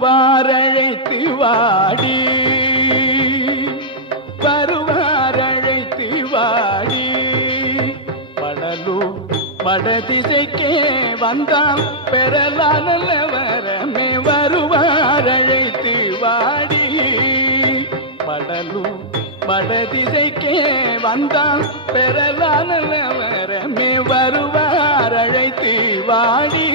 வருவாரழைத்து வாடி வருவாரழைத்து வாடி படலூர் வடதிசைக்கே வந்தால் பெறலான வரமே வருவாரழைத்து வாடி படலூர் வடதிசைக்கே வந்தால் பெறலான வரமே வருவாரழைத்து வாடி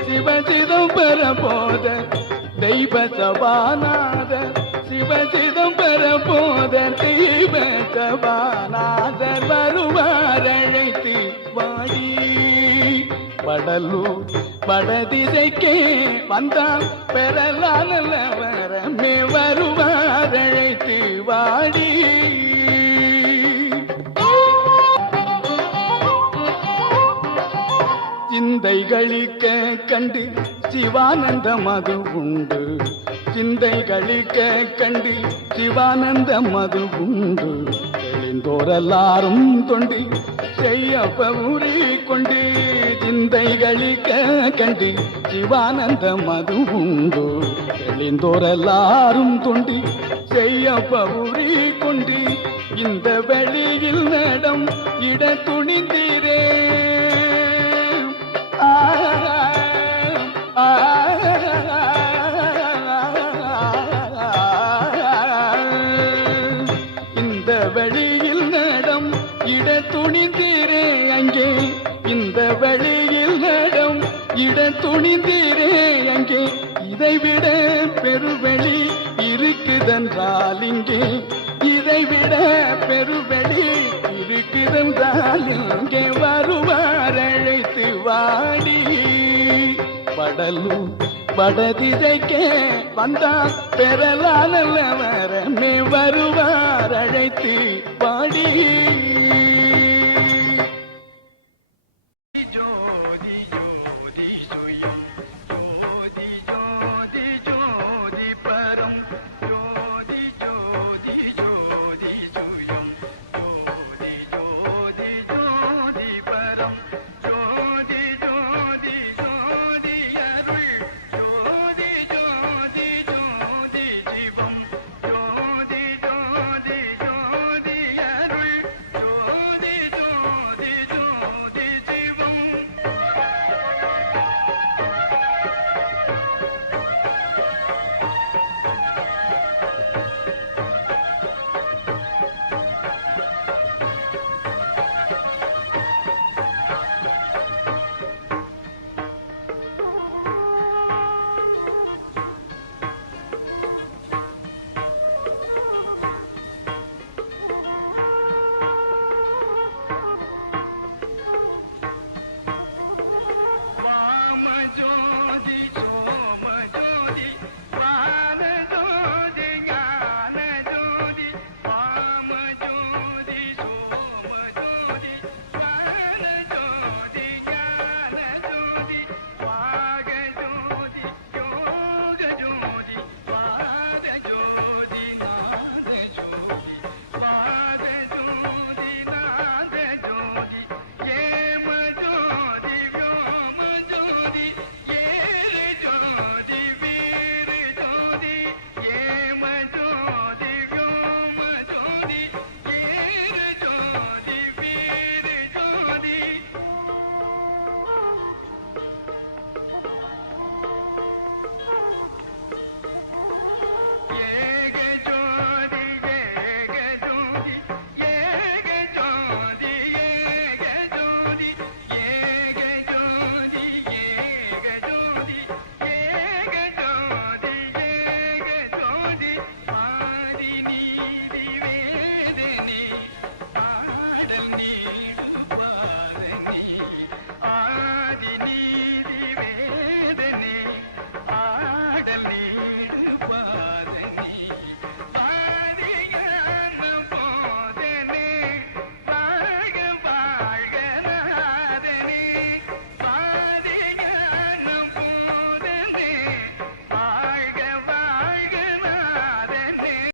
சிவசிதம்பர போத தெய்வ சபாநாதன் சிவசிதம்பர பெற போதற்கு சபாநாதர் வருவாரழைத்து வாடி. வடலூர் வடதிசைக்கே வந்தால் பெறலான வரமே வருவாரழைத்து வாடி. சிந்தைகளிக்க கண்டு சிவானந்தம் அது உண்டு. சிந்தைகளிக்க கண்டு சிவானந்த மது உண்டு. தெளிந்தோரெல்லாரும் தொண்டு செய்யப்ப உரி கொண்டு சிந்தைகளிக்க கண்டு சிவானந்த மது உண்டு. தெளிந்தோரெல்லாரும் தொண்டு செய்யப்ப உரி கொண்டு இந்த வெளியில் நடம் இட துணிந்தீரே. அங்கே இந்த வழியில் நடம் இட துணிந்தீரே அங்கே. இதைவிட பெருவெளி இருக்குதென்றால் இங்கே. இதைவிட பெருவெளி இருக்குதென்றால் இங்கே வருவார் அழைத்து வாடி. வடலூர் வடதிசைக்கே வந்தால் பெறலான வரமே வருவார் அழைத்து பாடி